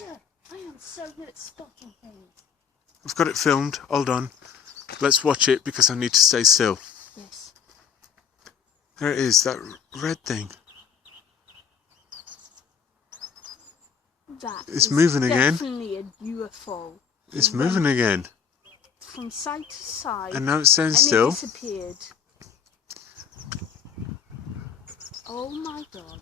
you. I am so good at spotting things. I've got it filmed. Hold on. Let's watch it because I need to stay still. Yes. There it is, that red thing. That It's is moving again. Definitely a UFO. It's moving again. From side to side. And now it's staying and still. it disappeared. Oh my god.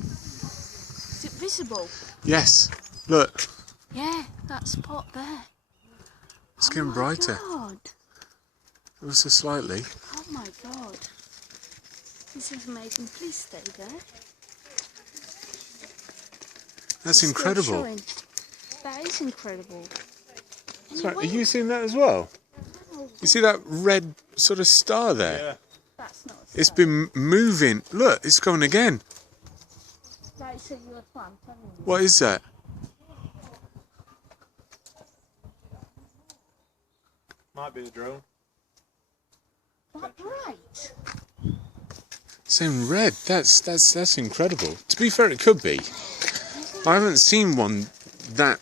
Is it visible? Yes. Look. Yeah, that spot there. It's getting brighter. God. Ever so slightly. Oh my god. This is amazing. Please stay there. That's incredible. That is incredible. Sorry, are you seeing that as well? You see that red sort of star there? Yeah. That's not a star. It's been moving. Look, it's going again. That is a UFO, I'm telling you. What is that? Might be a drone. That bright. Saying red. That's incredible. To be fair, it could be. I haven't seen one that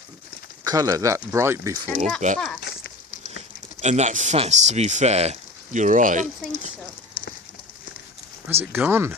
colour, that bright before, And that but fast. and that fast. To be fair, you're I right. don't think so. Where's it gone?